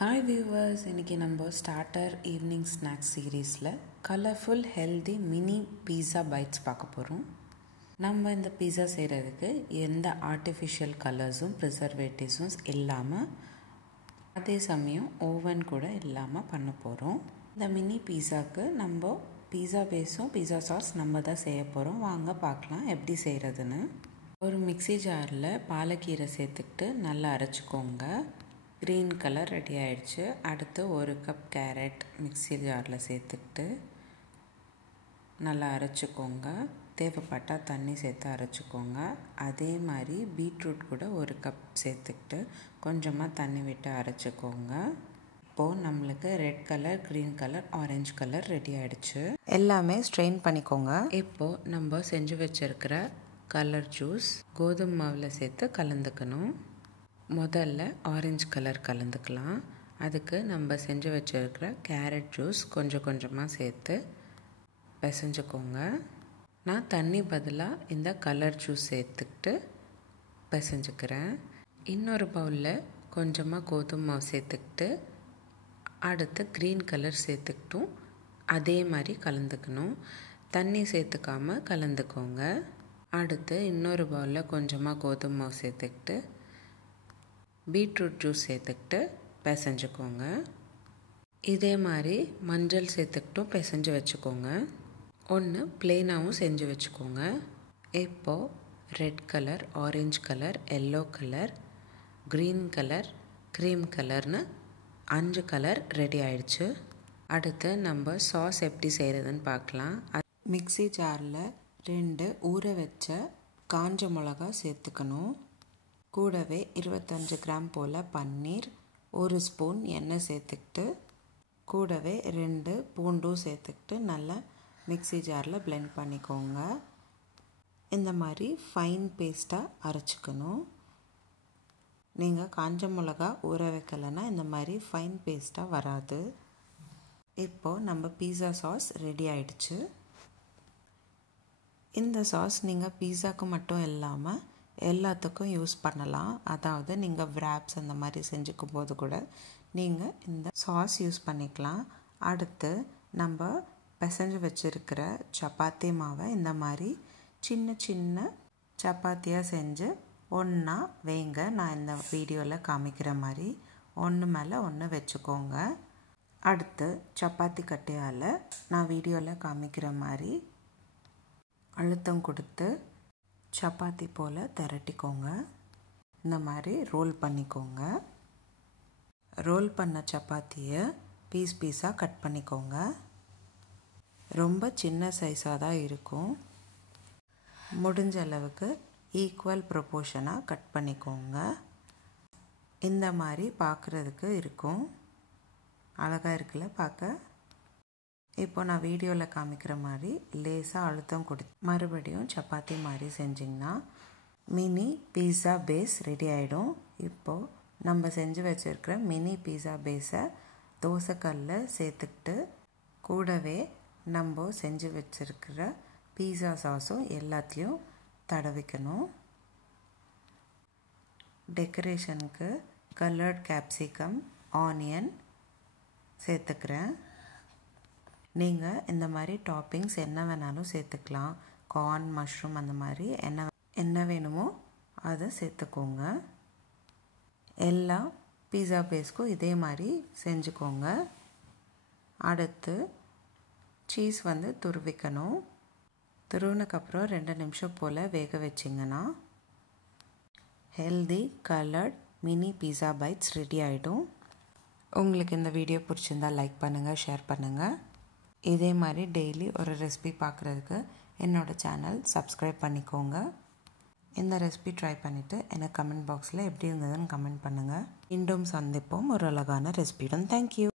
Hi viewers, இன்னைக்கு நம்ம starter evening snacks சீரீஸில் கலர்ஃபுல் ஹெல்தி மினி பீஸா பைட்ஸ் பார்க்க போகிறோம். நம்ம இந்த பீஸா செய்கிறதுக்கு எந்த ஆர்டிஃபிஷியல் கலர்ஸும் ப்ரிசர்வேட்டிவ்ஸும் இல்லாமல் அதே சமயம் ஓவன் கூட இல்லாமல் பண்ண போகிறோம். இந்த மினி பீஸாவுக்கு நம்ம பீஸா பேஸும் பீஸா சாஸ் நம்ம தான் செய்ய போகிறோம். வாங்க பார்க்கலாம் எப்படி செய்கிறதுன்னு. ஒரு மிக்ஸி ஜாரில் பாலக்கீரை சேர்த்துக்கிட்டு நல்லா அரைச்சிக்கோங்க. க்ரீன் கலர் ரெடி ஆகிடுச்சு. அடுத்து ஒரு கப் கேரட் மிக்ஸி ஜாரில் சேர்த்துக்கிட்டு நல்லா அரைச்சிக்கோங்க. தேவைப்பட்டால் தண்ணி சேர்த்து அரைச்சிக்கோங்க. அதே மாதிரி பீட்ரூட் கூட ஒரு கப் சேர்த்துக்கிட்டு கொஞ்சமாக தண்ணி விட்டு அரைச்சிக்கோங்க. இப்போது நம்மளுக்கு red colour, green colour, orange colour ready ஆகிடுச்சு. எல்லாமே ஸ்ட்ரெயின் பண்ணிக்கோங்க. இப்போது நம்ம செஞ்சு வச்சுருக்கிற கலர் ஜூஸ் கோதுமை மாவில் சேர்த்து கலந்துக்கணும். முதல்ல ஆரஞ்சு கலர் கலந்துக்கலாம். அதுக்கு நம்ம செஞ்சு வச்சுருக்கிற கேரட் ஜூஸ் கொஞ்சம் கொஞ்சமாக சேர்த்து பிசைஞ்சுக்கோங்க. நான் தண்ணி பதிலாக இந்த கலர் ஜூஸ் சேர்த்துக்கிட்டு பிசைஞ்சுக்கிறேன். இன்னொரு பவுலில் கொஞ்சமாக கோதுமை மாவு சேர்த்துக்கிட்டு அடுத்து க்ரீன் கலர் சேர்த்துக்கிட்டும் அதே மாதிரி கலந்துக்கணும். தண்ணி சேர்த்துக்காமல் கலந்துக்கோங்க. அடுத்து இன்னொரு பவுலில் கொஞ்சமாக கோதுமை மாவு சேர்த்துக்கிட்டு பீட்ரூட் ஜூஸ் சேர்த்துக்கிட்டு பிசைஞ்சுக்கோங்க. இதே மாதிரி மஞ்சள் சேர்த்துக்கிட்டும் பிசைஞ்சு வச்சுக்கோங்க. ஒன்று ப்ளெயினாகவும் செஞ்சு வச்சுக்கோங்க. இப்போது red colour, orange colour, yellow colour, green colour, cream கலர்னு 5 கலர் ரெடி ஆயிடுச்சு. அடுத்து நம்ம சாஸ் எப்படி செய்கிறதுன்னு பார்க்கலாம். மிக்ஸி ஜாரில் 2 ஊற வச்ச காஞ்ச மிளகா சேர்த்துக்கணும். கூடவே 25 கிராம் போல் பன்னீர், 1 ஸ்பூன் எண்ணெய் சேர்த்துக்கிட்டு கூடவே 2 பூண்டும் சேர்த்துக்கிட்டு நல்லா மிக்ஸி ஜாரில் பிளெண்ட் பண்ணிக்கோங்க. இந்த மாதிரி ஃபைன் பேஸ்ட்டாக அரைச்சிக்கணும். நீங்கள் காஞ்ச மிளகா ஊற வைக்கலைன்னா இந்த மாதிரி ஃபைன் பேஸ்ட்டாக வராது. இப்போது நம்ம பீஸா சாஸ் ரெடி ஆயிடுச்சு. இந்த சாஸ் நீங்கள் பீஸாவுக்கு மட்டும் இல்லாமல் எல்லாத்துக்கும் யூஸ் பண்ணலாம். அதாவது நீங்கள் விராப்ஸ் அந்த மாதிரி செஞ்சுக்கும் போது கூட நீங்கள் இந்த சாஸ் யூஸ் பண்ணிக்கலாம். அடுத்து நம்ம பிசைஞ்சு வச்சுருக்கிற சப்பாத்தி மாவை இந்த மாதிரி சின்ன சின்ன சப்பாத்தியாக செஞ்சு ஒன்றா வைங்க. நான் இந்த வீடியோவில் காமிக்கிற மாதிரி ஒன்று மேலே ஒன்று வச்சுக்கோங்க. அடுத்து சப்பாத்தி கட்டையால் நான் வீடியோவில் காமிக்கிற மாதிரி அழுத்தம் கொடுத்து சப்பாத்தி போல் திரட்டிக்கோங்க. இந்த மாதிரி ரோல் பண்ணிக்கோங்க. ரோல் பண்ண சப்பாத்தியை பீஸாக கட் பண்ணிக்கோங்க. ரொம்ப சின்ன சைஸாக தான் இருக்கும். முடிஞ்ச அளவுக்கு ஈக்குவல் ப்ரொப்போர்ஷனாக கட் பண்ணிக்கோங்க. இந்த மாதிரி பார்க்குறதுக்கு இருக்கும். அழகாக இருக்குல்ல பார்க்க. இப்போ நான் வீடியோவில் காமிக்கிற மாதிரி லேசாக அழுத்தம் கொடுத்து மறுபடியும் சப்பாத்தி மாதிரி செஞ்சிங்கன்னா மினி பீஸா பேஸ் ரெடி ஆகிடும். இப்போது நம்ம செஞ்சு வச்சுருக்கிற மினி பீஸா பேஸை தோசைக்கல்லில் சேர்த்துக்கிட்டு கூடவே நம்ம செஞ்சு வச்சுருக்கிற பீஸா சாஸும் எல்லாத்தையும் தடவிக்கணும். டெக்கரேஷனுக்கு கலர்ட் கேப்சிகம், ஆனியன் சேர்த்துக்கிறேன். நீங்கள் இந்த மாதிரி டாப்பிங்ஸ் என்ன வேணாலும் சேர்த்துக்கலாம். கார்ன், மஷ்ரூம் அந்த மாதிரி என்ன வேணுமோ அதை சேர்த்துக்கோங்க. எல்லா பீஸா பேஸ்க்கும் இதே மாதிரி செஞ்சுக்கோங்க. அடுத்து சீஸ் துருவிக்கணும். துருவினதுக்கப்புறம் 2 நிமிஷம் போல் வேக வச்சிங்கன்னா ஹெல்தி கலர்ட் மினி பீஸா பைட்ஸ் ரெடி ஆகிடும். உங்களுக்கு இந்த வீடியோ பிடிச்சிருந்தால் லைக் பண்ணுங்கள், ஷேர் பண்ணுங்கள். இதே மாதிரி டெய்லி ஒரு ரெசிபி பார்க்குறதுக்கு என்னோடய சேனல் சப்ஸ்கிரைப் பண்ணிக்கோங்க. இந்த ரெசிபி ட்ரை பண்ணிவிட்டு எனக்கு கமெண்ட் பாக்ஸில் எப்படி இருந்ததுன்னு கமெண்ட் பண்ணுங்கள். மீண்டும் சந்திப்போம் ஒரு அழகான ரெசிபியுடன். தேங்க்யூ.